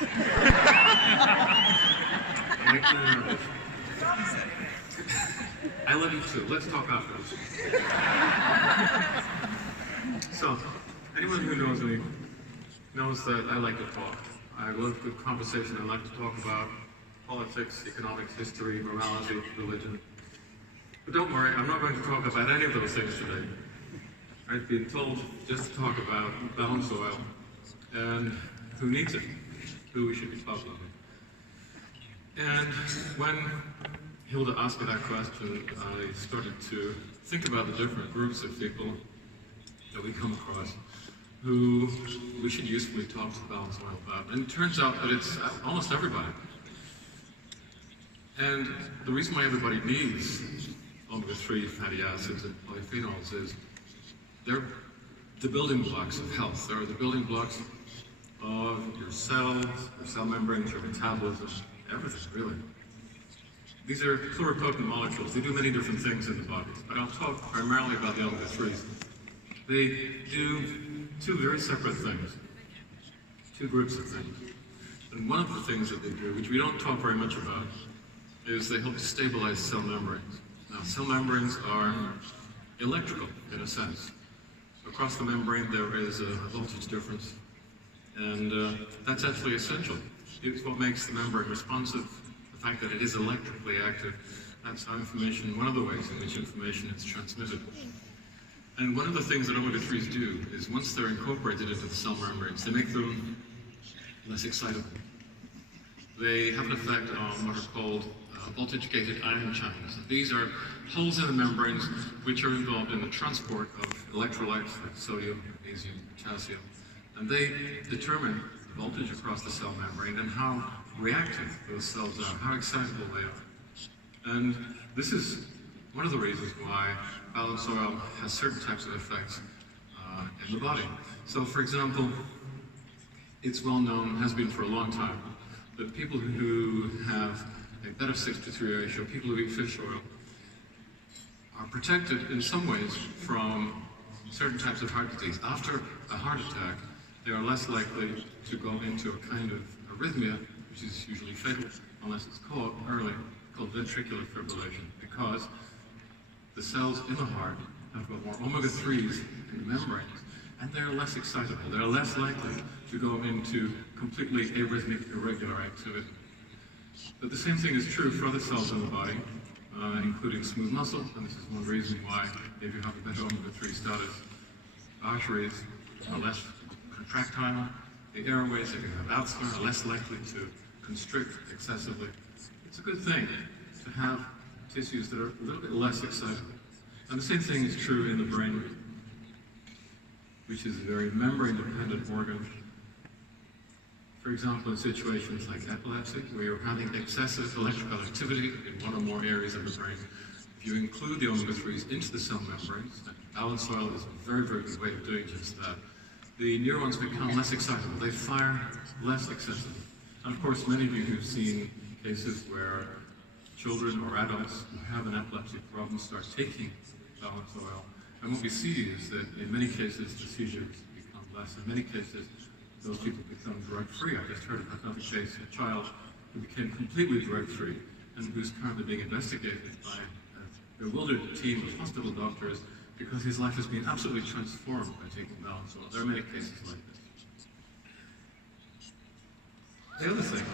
Like the nervous. I love you too. Let's talk afterwards. So, anyone who knows me knows that I like to talk. I love good conversation. I like to talk about politics, economics, history, morality, religion. But don't worry, I'm not going to talk about any of those things today. I've been told just to talk about balanced oil and who needs it, who we should be talking about. And when Hilda asked me that question, I started to think about the different groups of people that we come across who we should usefully talk to balanced oil about. And it turns out that it's almost everybody. And the reason why everybody needs omega-3 fatty acids and polyphenols is they're the building blocks of health. They're the building blocks of your cells, your cell membranes, your metabolism, everything, really. These are pluripotent molecules. They do many different things in the body, but I'll talk primarily about the omega-3s. They do two very separate things, two groups of things. And one of the things that they do, which we don't talk very much about, is they help to stabilize cell membranes. Now, cell membranes are electrical, in a sense. Across the membrane, there is a voltage difference, and that's actually essential. It's what makes the membrane responsive, the fact that it is electrically active. That's how information, one of the ways in which information is transmitted. And one of the things that omega-3s do is once they're incorporated into the cell membranes, they make them less excitable. They have an effect on what are called voltage-gated ion channels. And these are holes in the membranes which are involved in the transport of electrolytes like sodium, magnesium, potassium. And they determine the voltage across the cell membrane and how reactive those cells are, how excitable they are. And this is one of the reasons why balanced oil has certain types of effects in the body. So, for example, it's well known, has been for a long time, that people who have a better 6-to-3 ratio, people who eat fish oil, are protected in some ways from certain types of heart disease. After a heart attack, they are less likely to go into a kind of arrhythmia, which is usually fatal, unless it's caught early, called ventricular fibrillation, because the cells in the heart have got more omega-3s in the membranes, and they're less excitable. They're less likely to go into completely arrhythmic, irregular activity. But the same thing is true for other cells in the body, including smooth muscle, and this is one reason why if you have a better omega-3 status, arteries are less contractile, the airways, if you have asthma, are less likely to constrict excessively. It's a good thing to have tissues that are a little bit less excitable. And the same thing is true in the brain, which is a very membrane-dependent organ. For example, in situations like epilepsy, where you're having excessive electrical activity in one or more areas of the brain, if you include the omega-3s into the cell membranes, and balanced oil is a very, very good way of doing just that, the neurons become less excitable. They fire less excessively. And of course, many of you who've seen cases where children or adults who have an epilepsy problem start taking balanced oil, and what we see is that in many cases the seizures become less. In many cases, those people become drug-free. I just heard about another case, a child who became completely drug-free and who's currently being investigated by a bewildered team of hospital doctors because his life has been absolutely transformed by taking balanced oil. There are many cases like this. The other thing,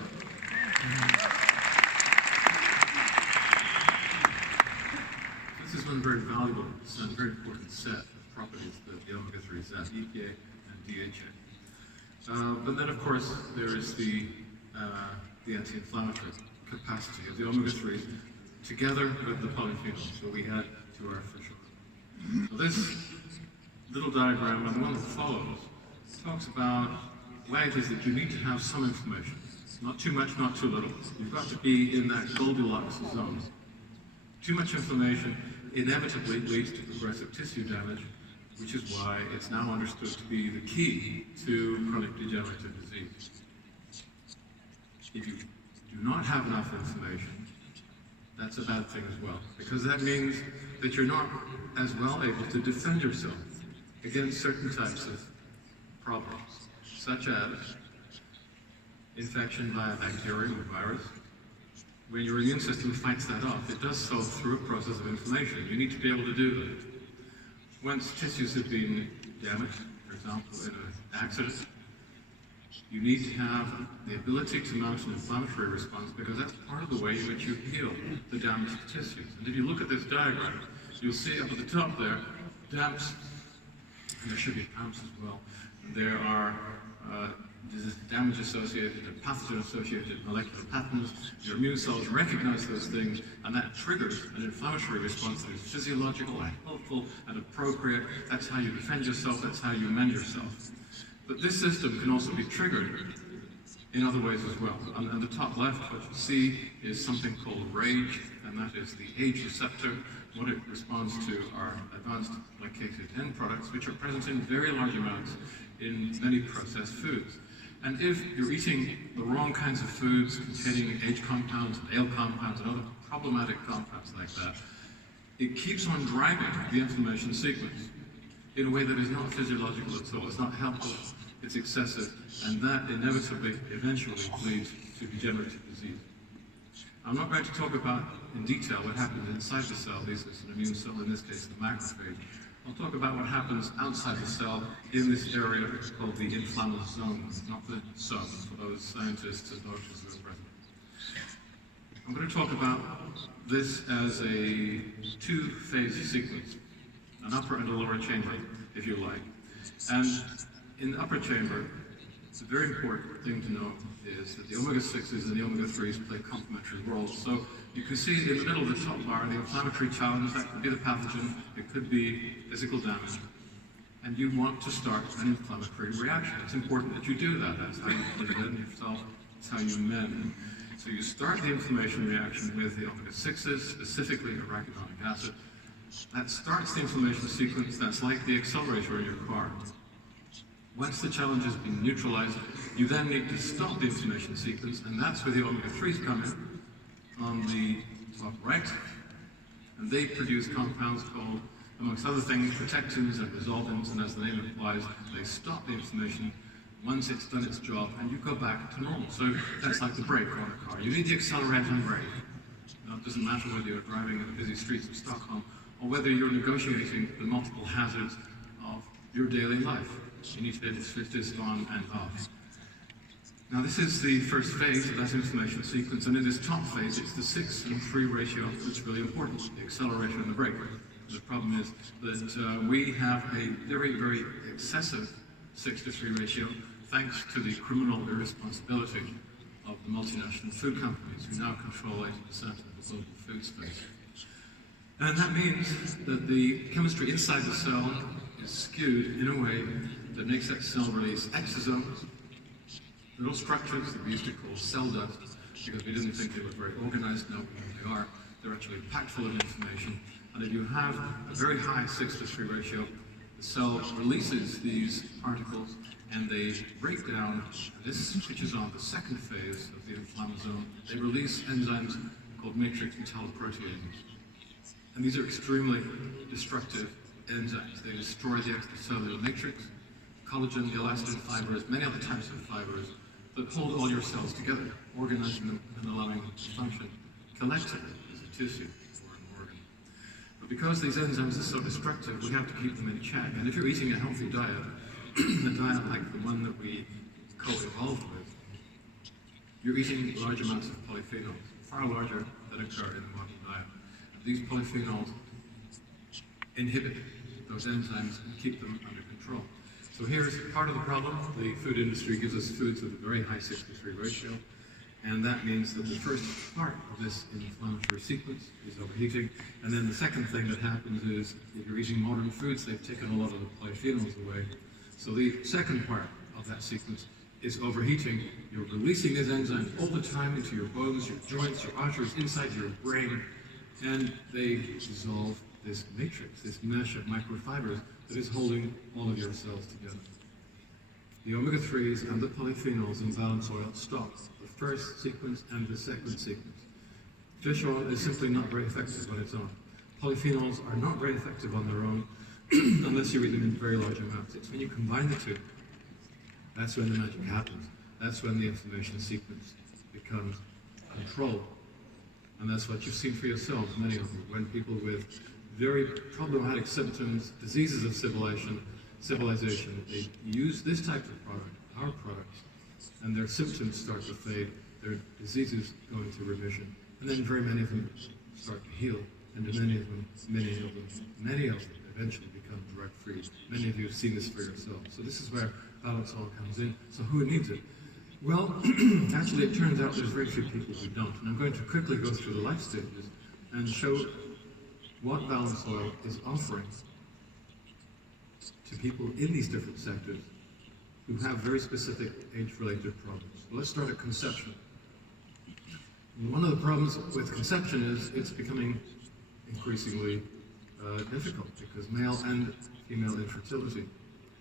this is one very valuable and very important set of properties that the omega-3s have, EPA and DHA. But then, of course, there is the anti-inflammatory capacity of the omega-3s together with the polyphenols that we add to our fish oil. So this little diagram, and the one that follows, talks about why it is that you need to have some inflammation. Not too much, not too little. You've got to be in that Goldilocks zone. Too much inflammation inevitably leads to progressive tissue damage, which is why it's now understood to be the key to chronic degenerative disease. If you do not have enough inflammation, that's a bad thing as well, because that means that you're not as well able to defend yourself against certain types of problems, such as infection via bacterium or virus. When your immune system fights that off, it does so through a process of inflammation. You need to be able to do that. Once tissues have been damaged, for example, in an accident, you need to have the ability to mount an inflammatory response because that's part of the way in which you heal the damaged tissues. And if you look at this diagram, you'll see up at the top there, DAMPs, and there should be PAMPs as well. There are damage-associated and pathogen-associated molecular patterns. Your immune cells recognize those things, and that triggers an inflammatory response that is physiological and helpful and appropriate. That's how you defend yourself, that's how you mend yourself. But this system can also be triggered in other ways as well. On the top left, what you see is something called RAGE, and that is the age receptor. What it responds to are advanced glycated end products, which are present in very large amounts in many processed foods. And if you're eating the wrong kinds of foods containing H compounds, ale compounds, and other problematic compounds like that, it keeps on driving the inflammation sequence in a way that is not physiological at all. It's not helpful, it's excessive, and that inevitably, eventually, leads to degenerative disease. I'm not going to talk about in detail what happens inside the cell. This is an immune cell, in this case the macrophage. I'll talk about what happens outside the cell in this area called the inflammasome, not the zone, for those scientists and doctors who are present. I'm going to talk about this as a two-phase sequence, an upper and a lower chamber, if you like. And in the upper chamber, the very important thing to know is that the omega-6s and the omega-3s play complementary roles. So you can see in the middle of the top bar, the inflammatory challenge, that could be the pathogen, it could be physical damage. And you want to start an inflammatory reaction. It's important that you do that. That's how you prevent yourself, that's how you mend. So you start the inflammation reaction with the omega-6s, specifically arachidonic acid. That starts the inflammation sequence. That's like the accelerator in your car. Once the challenge has been neutralized, you then need to stop the inflammation sequence, and that's where the omega-3s come in on the top right. And they produce compounds called, amongst other things, protectins and resolvins, and as the name implies, they stop the inflammation once it's done its job, and you go back to normal. So that's like the brake on a car. You need the accelerator and brake. Now, it doesn't matter whether you're driving in the busy streets of Stockholm or whether you're negotiating the multiple hazards of your daily life. You need to be able to switch this on and off. Now, this is the first phase of that inflammation sequence, and in this top phase, it's the 6:3 ratio that's really important, the accelerator and the brake. The problem is that we have a very, very excessive 6:3 ratio, thanks to the criminal irresponsibility of the multinational food companies, who now control 80% of the global food space. And that means that the chemistry inside the cell is skewed in a way that makes that cell release exosomes, little structures that we used to call cell dust, because we didn't think they were very organized. Now we know they are. They're actually packed full of information. And if you have a very high 6:3 ratio, the cell releases these particles and they break down. And this switches on the second phase of the inflammasome. They release enzymes called matrix metalloproteases. And these are extremely destructive enzymes. They destroy the extracellular matrix, collagen, the elastin fibers, many other types of fibers that hold all your cells together, organizing them and allowing them to function collectively as a tissue or an organ. But because these enzymes are so destructive, we have to keep them in check. And if you're eating a healthy diet, a diet like the one that we co-evolved with, you're eating large amounts of polyphenols, far larger than occur in the modern diet. And these polyphenols inhibit those enzymes and keep them under control. So here's part of the problem. The food industry gives us foods with a very high 6:3 ratio, and that means that the first part of this inflammatory sequence is overheating, and then the second thing that happens is if you're eating modern foods, they've taken a lot of the polyphenols away. So the second part of that sequence is overheating. You're releasing these enzymes all the time into your bones, your joints, your arteries, inside your brain, and they dissolve this matrix, this mesh of microfibers that is holding all of your cells together. The omega-3s and the polyphenols in balanced oil stop the first sequence and the second sequence. Fish oil is simply not very effective on its own. Polyphenols are not very effective on their own unless you eat them in very large amounts. It's when you combine the two, that's when the magic happens. that's when the inflammation sequence becomes controlled. And that's what you've seen for yourselves, many of you, when people with very problematic symptoms, diseases of civilization, they use this type of product, our products, and their symptoms start to fade, their diseases go into remission, and then very many of them start to heal, and many of them eventually become drug-free. Many of you have seen this for yourselves. So this is where Balance Oil comes in. So who needs it? Well, actually it turns out there's very few people who don't, and I'm going to quickly go through the life stages and show what Balance Oil is offering to people in these different sectors who have very specific age-related problems. Well, let's start at conception. One of the problems with conception is it's becoming increasingly difficult because male and female infertility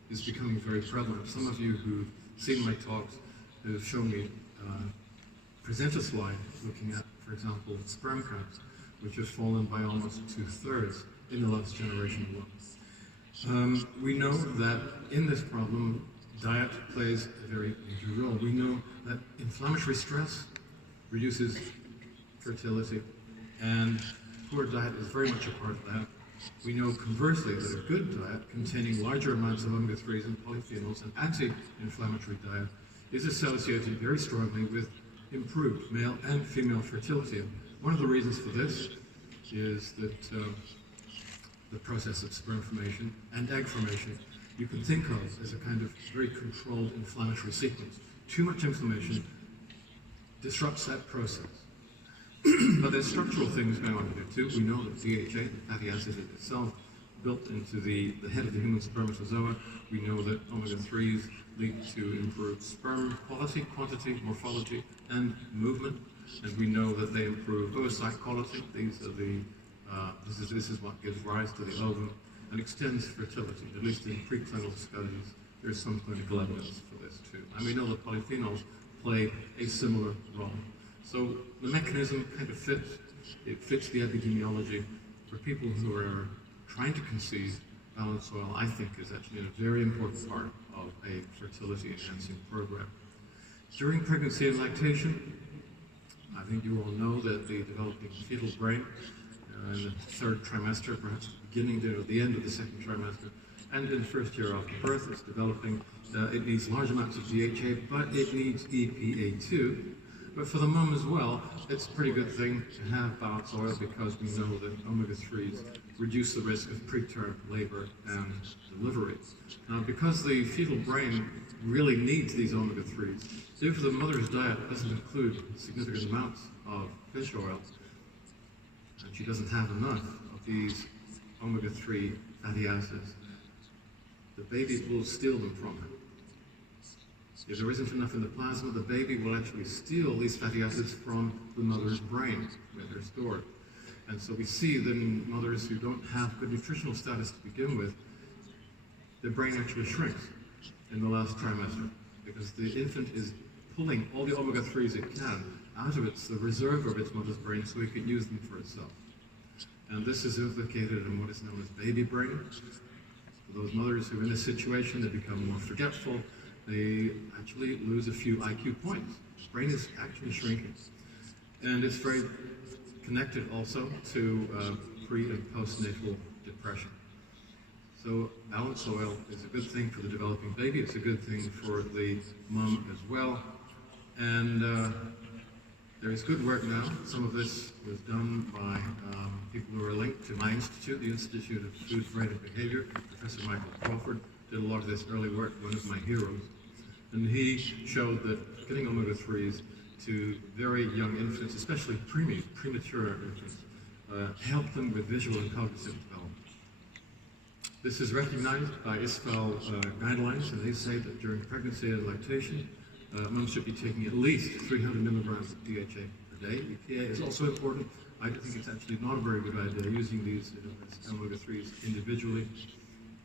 is becoming very prevalent. Some of you who've seen my talks have shown me present a slide looking at, for example, sperm counts, which have fallen by almost 2/3 in the last generation alone. We know that in this problem, diet plays a very major role. We know that inflammatory stress reduces fertility, and poor diet is very much a part of that. We know conversely that a good diet containing larger amounts of omega-3s and polyphenols, an anti-inflammatory diet, is associated very strongly with improved male and female fertility. And one of the reasons for this is that the process of sperm formation and egg formation you can think of as a kind of very controlled inflammatory sequence. Too much inflammation disrupts that process. But there's structural things going on here too. We know that DHA, the fatty acid itself, built into the head of the human spermatozoa. We know that omega-3s lead to improved sperm quality, quantity, morphology, and movement. And we know that they improve oocyte quality. These are this is what gives rise to the ovum and extends fertility. At least in preclinical studies, there's some clinical evidence for this too. And we know that polyphenols play a similar role. So the mechanism kind of fits. It fits the epidemiology for people who are trying to conceive. Balance Oil, I think, is actually a very important part of a fertility-enhancing program. During pregnancy and lactation, I think you all know that the developing fetal brain in the third trimester, perhaps beginning to the end of the second trimester, and in the first year after birth, it's developing. It needs large amounts of DHA, but it needs EPA too. But for the mum as well, it's a pretty good thing to have Balance Oil because we know that omega-3s reduce the risk of preterm labor and delivery. Now, because the fetal brain really needs these omega-3s, if the mother's diet doesn't include significant amounts of fish oil, and she doesn't have enough of these omega-3 fatty acids, the baby will steal them from her. If there isn't enough in the plasma, the baby will actually steal these fatty acids from the mother's brain, where they're stored. And so we see that in mothers who don't have good nutritional status to begin with, their brain actually shrinks in the last trimester because the infant is pulling all the omega-3s it can out of the reserve of its mother's brain so it can use them for itself. And this is implicated in what is known as baby brain. For those mothers who are in this situation, they become more forgetful. They actually lose a few IQ points. The brain is actually shrinking. And it's very connected also to pre- and postnatal depression. So Balance Oil is a good thing for the developing baby. It's a good thing for the mom as well. And there is good work now. Some of this was done by people who are linked to my institute, the Institute of Food, Brain and Behavior. Professor Michael Crawford did a lot of this early work, one of my heroes. And he showed that getting omega-3s to very young infants, especially premature infants, help them with visual and cognitive development. This is recognized by ISFAL guidelines, and they say that during pregnancy and lactation, moms should be taking at least 300 milligrams of DHA per day. EPA is also important. I think it's actually not a very good idea using these omega-3s individually.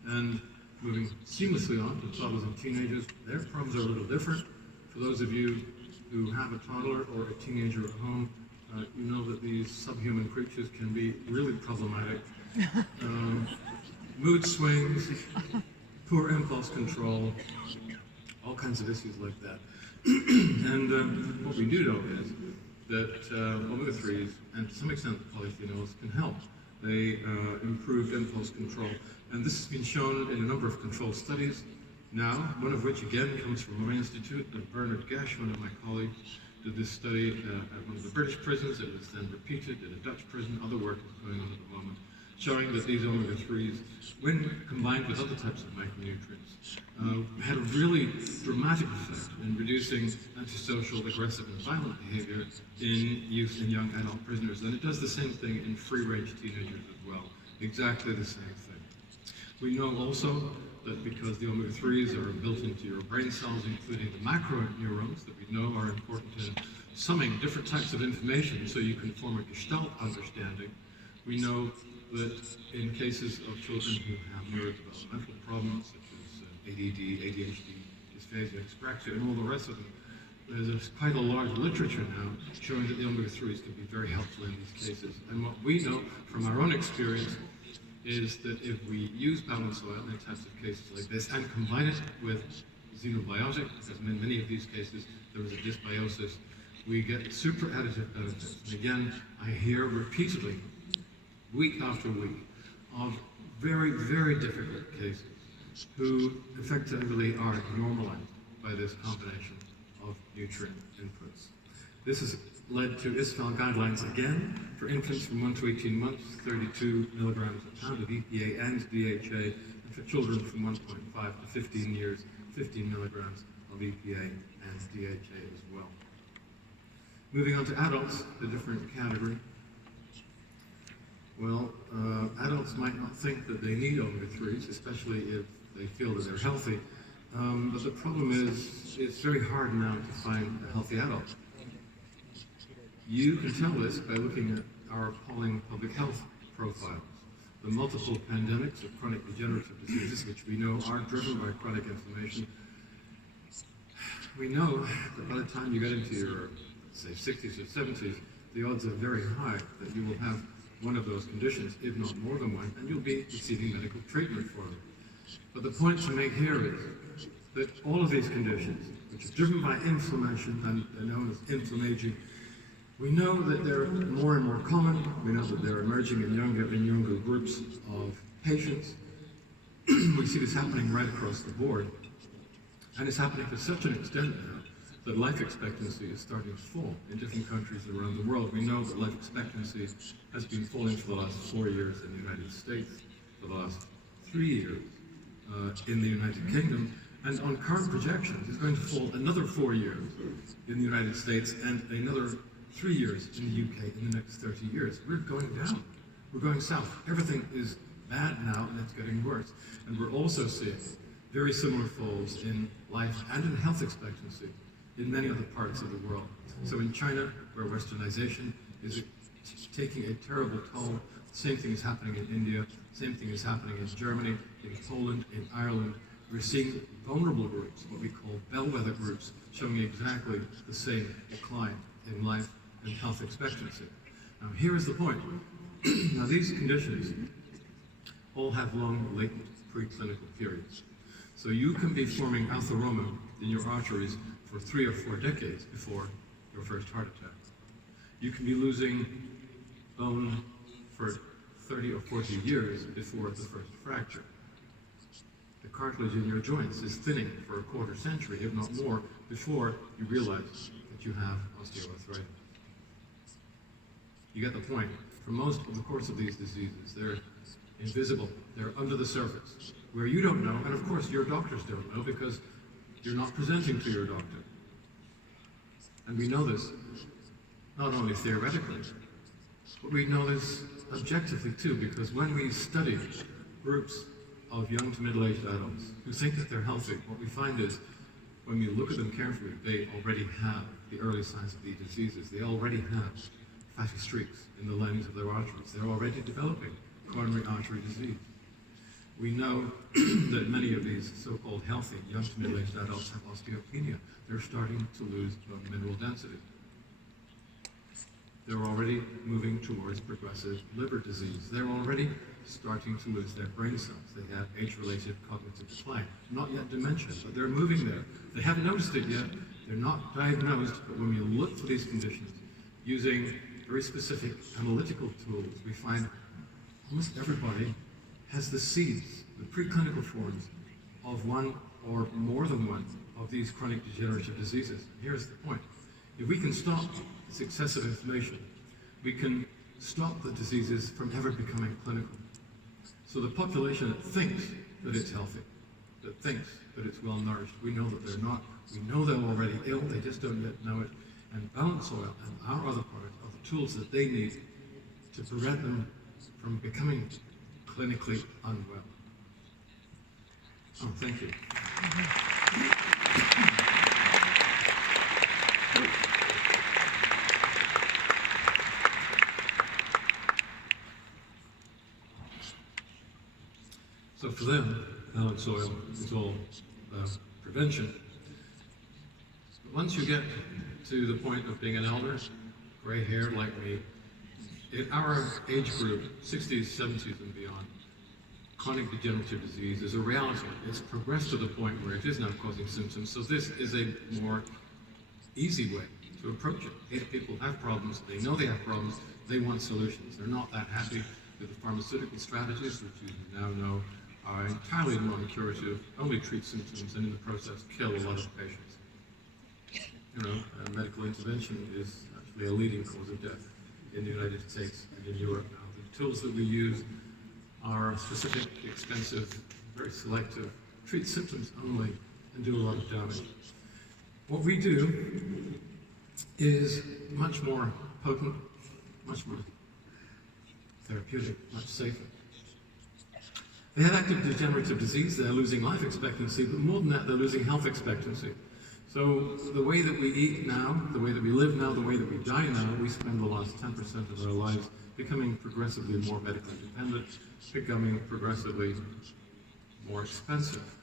And moving seamlessly on to toddlers and teenagers, their problems are a little different. For those of you who have a toddler or a teenager at home, you know that these subhuman creatures can be really problematic. Mood swings, poor impulse control, all kinds of issues like that. And what we do know is that omega-3s and to some extent polyphenols can help. They improve impulse control. And this has been shown in a number of controlled studies now, one of which again comes from my institute. Bernard Gash, one of my colleagues, did this study at one of the British prisons. It was then repeated in a Dutch prison. Other work is going on at the moment, showing that these omega-3s, when combined with other types of micronutrients, had a really dramatic effect in reducing antisocial, aggressive, and violent behavior in youth and young adult prisoners. And it does the same thing in free-range teenagers as well. Exactly the same thing. We know also that because the omega-3s are built into your brain cells, including the macro neurons that we know are important in summing different types of information so you can form a gestalt understanding, we know that in cases of children who have neurodevelopmental problems, such as ADD, ADHD, dysphasia, dyspraxia, and all the rest of them, there's quite a large literature now showing that the omega-3s can be very helpful in these cases. And what we know from our own experience is that if we use balanced oil in types of cases like this and combine it with xenobiotic, because in many of these cases there is a dysbiosis, we get super additive benefits. And again, I hear repeatedly, week after week, of very, very difficult cases who effectively are normalized by this combination of nutrient inputs. This has led to ISFAL guidelines again for infants from 1 to 18 months, 32 milligrams a pound of EPA and DHA, and for children from 1.5 to 15 years, 15 milligrams of EPA and DHA as well. Moving on to adults, the different category. Well, adults might not think that they need omega-3s, especially if they feel that they're healthy. But the problem is, it's very hard now to find a healthy adult. You can tell this by looking at our appalling public health profiles. The multiple pandemics of chronic degenerative diseases, which we know are driven by chronic inflammation. We know that by the time you get into your, say, 60s or 70s, the odds are very high that you will have one of those conditions, if not more than one, and you'll be receiving medical treatment for them. But the point to make here is that all of these conditions, which are driven by inflammation and are known as inflammaging, we know that they're more and more common. We know that they're emerging in younger groups of patients. We see this happening right across the board. And it's happening to such an extent now that life expectancy is starting to fall in different countries around the world. We know that life expectancy has been falling for the last 4 years in the United States, for the last 3 years in the United Kingdom, and on current projections, it's going to fall another 4 years in the United States and another 3 years in the UK in the next 30 years. We're going down. We're going south. Everything is bad now, and it's getting worse. And we're also seeing very similar falls in life and in health expectancy in many other parts of the world. So in China, where westernization is taking a terrible toll, the same thing is happening in India, same thing is happening in Germany, in Poland, in Ireland. We're seeing vulnerable groups, what we call bellwether groups, showing exactly the same decline in life and health expectancy. Now here is the point. Now these conditions all have long latent preclinical periods. So you can be forming atheroma in your arteries for 3 or 4 decades before your first heart attack. You can be losing bone for 30 or 40 years before the first fracture. The cartilage in your joints is thinning for a quarter century, if not more, before you realize that you have osteoarthritis. You get the point. For most of the course of these diseases, they're invisible. They're under the surface, where you don't know, and of course your doctors don't know because you're not presenting to your doctor. And we know this not only theoretically, but we know this objectively too, because when we study groups of young to middle-aged adults who think that they're healthy, what we find is when we look at them carefully, they already have the early signs of these diseases. They already have fatty streaks in the linings of their arteries. They're already developing coronary artery disease. We know that many of these so-called healthy young to middle-aged adults have osteopenia. They're starting to lose bone mineral density. They're already moving towards progressive liver disease. They're already starting to lose their brain cells. They have age-related cognitive decline. Not yet dementia, but they're moving there. They haven't noticed it yet, They're not diagnosed, but when we look for these conditions using very specific analytical tools, we find almost everybody has the seeds, the preclinical forms of one or more than one of these chronic degenerative diseases. Here's the point. If we can stop this excessive inflammation, we can stop the diseases from ever becoming clinical. So the population that thinks that it's healthy, that thinks that it's well nourished, we know that they're not. We know they're already ill, they just don't yet know it. And Balance Oil and our other products are the tools that they need to prevent them from becoming clinically unwell. Oh, thank you. So for them, Balance Oil is all prevention. But once you get to the point of being an elder, gray hair like me, in our age group, 60s, 70s and beyond, chronic degenerative disease is a reality. It's progressed to the point where it is now causing symptoms. So this is a more easy way to approach it. If people have problems, they know they have problems, they want solutions. They're not that happy with the pharmaceutical strategies, which you now know are entirely non-curative, only treat symptoms, and in the process kill a lot of patients. You know, medical intervention is actually a leading cause of death in the United States and in Europe now. The tools that we use are specific, expensive, very selective, treat symptoms only, and do a lot of damage. What we do is much more potent, much more therapeutic, much safer. They have active degenerative disease, they're losing life expectancy, but more than that, they're losing health expectancy. So the way that we eat now, the way that we live now, the way that we die now, we spend the last 10% of our lives becoming progressively more medically dependent, becoming progressively more expensive.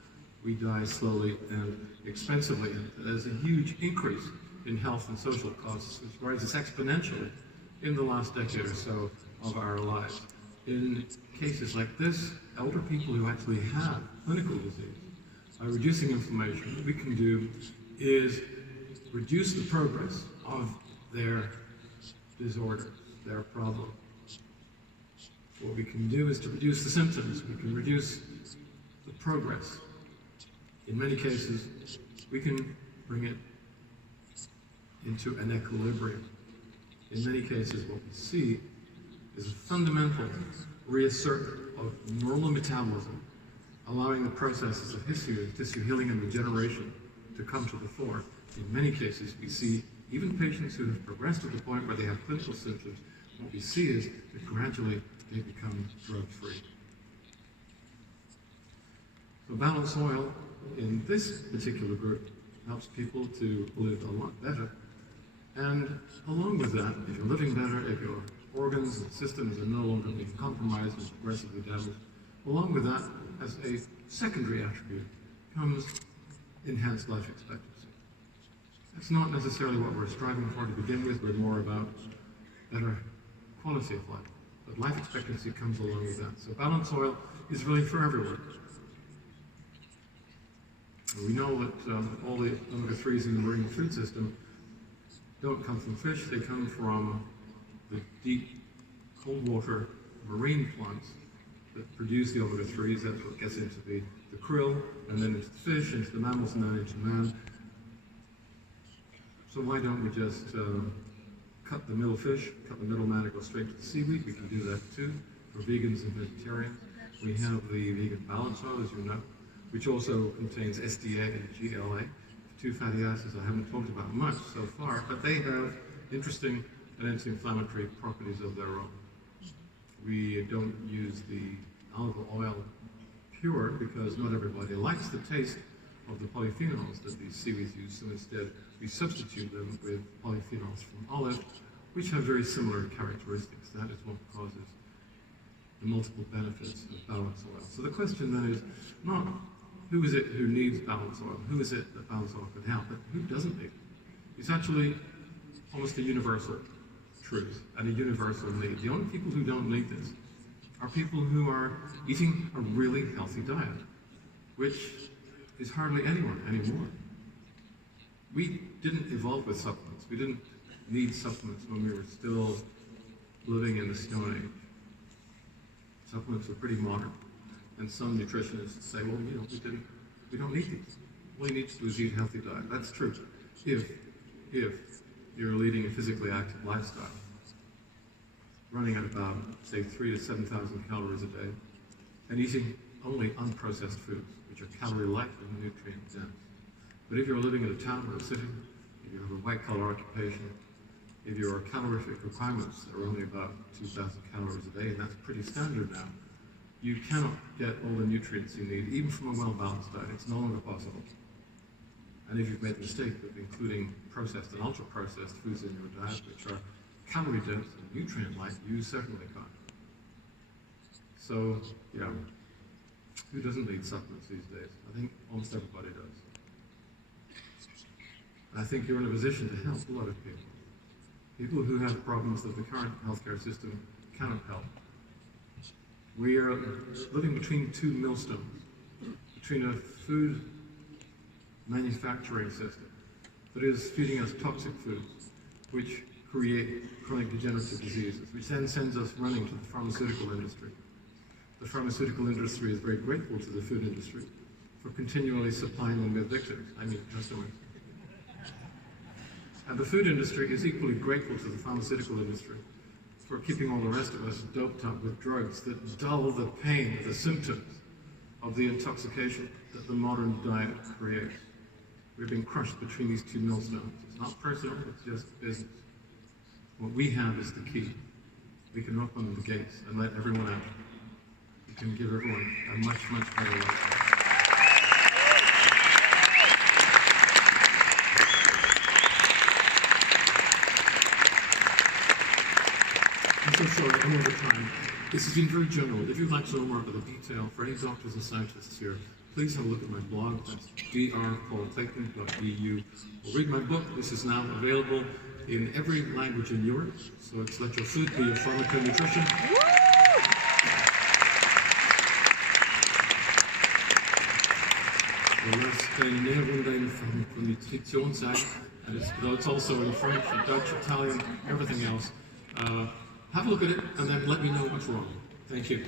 We die slowly and expensively. There's a huge increase in health and social costs, which rises exponentially in the last decade or so of our lives. In cases like this, elder people who actually have clinical disease are reducing inflammation. What we can do is reduce the progress of their disorder, their problem. What we can do is to reduce the symptoms. We can reduce the progress. In many cases, we can bring it into an equilibrium. In many cases, what we see is a fundamental reassertion of normal metabolism, allowing the processes of tissue healing and regeneration to come to the fore. In many cases, we see even patients who have progressed to the point where they have clinical symptoms, what we see is that gradually they become drug-free. So Balance Oil, in this particular group, helps people to live a lot better. And along with that, if you're living better, if your organs and systems are no longer being compromised and progressively damaged, along with that, as a secondary attribute, comes enhanced life expectancy. That's not necessarily what we're striving for to begin with. We're more about better quality of life. But life expectancy comes along with that. So Balance Oil is really for everyone. And we know that all the omega-3s in the marine food system don't come from fish. They come from the deep, cold water marine plants that produce the omega-3s. That's what gets into the krill, and then into the fish, into the mammals, and then into man. So why don't we just cut the middle fish, cut the middleman, and go straight to the seaweed? We can do that too for vegans and vegetarians. We have the vegan Balance Oil, as you know, which also contains SDA and GLA, two fatty acids I haven't talked about much so far, but they have interesting and anti-inflammatory properties of their own. We don't use the algal oil pure because not everybody likes the taste of the polyphenols that these seaweeds use, so instead we substitute them with polyphenols from olive, which have very similar characteristics. That is what causes the multiple benefits of Balance Oil. So the question then is not who is it who needs Balance Oil, who is it that Balance Oil can help, but who doesn't need it? It's actually almost a universal truth and a universal need. The only people who don't need this are people who are eating a really healthy diet, which is hardly anyone anymore. We didn't evolve with supplements. We didn't need supplements when we were still living in the Stone Age. Supplements were pretty modern. And some nutritionists say, well, we don't need these. All you need to do is eat a healthy diet. That's true. If you're leading a physically active lifestyle, running at about, say, 3,000 to 7,000 calories a day, and eating only unprocessed foods, which are calorie light and nutrient dense. But if you're living in a town or a city, if you have a white-collar occupation, if your calorific requirements are only about 2,000 calories a day, and that's pretty standard now, you cannot get all the nutrients you need, even from a well-balanced diet. It's no longer possible. And if you've made the mistake of including processed and ultra-processed foods in your diet, which are calorie dense and nutrient light, you certainly can't. So, yeah, who doesn't need supplements these days? I think almost everybody does. And I think you're in a position to help a lot of people. People who have problems that the current healthcare system cannot help. We are living between two millstones, between a food manufacturing system that is feeding us toxic foods, which create chronic degenerative diseases, which then sends us running to the pharmaceutical industry. The pharmaceutical industry is very grateful to the food industry for continually supplying them with victims, customers. And the food industry is equally grateful to the pharmaceutical industry for keeping all the rest of us doped up with drugs that dull the pain, the symptoms of the intoxication that the modern diet creates. We've been crushed between these two millstones. It's not personal, it's just business. What we have is the key. We can open the gates and let everyone out. We can give everyone a much, much better life. I'm so sorry, I'm over time. This has been very general. If you'd like to know more about the detail, for any doctors and scientists here, please have a look at my blog. That's drpaulclayton.eu. Or read my book. This is now available in every language in Europe. So it's Let Your Food Be Your Pharmaconutrition. Lass deine Ernährung deine Pharmakonutrition sein. And it's also in French, Dutch, Italian, everything else. Have a look at it and then let me know what's wrong. Thank you.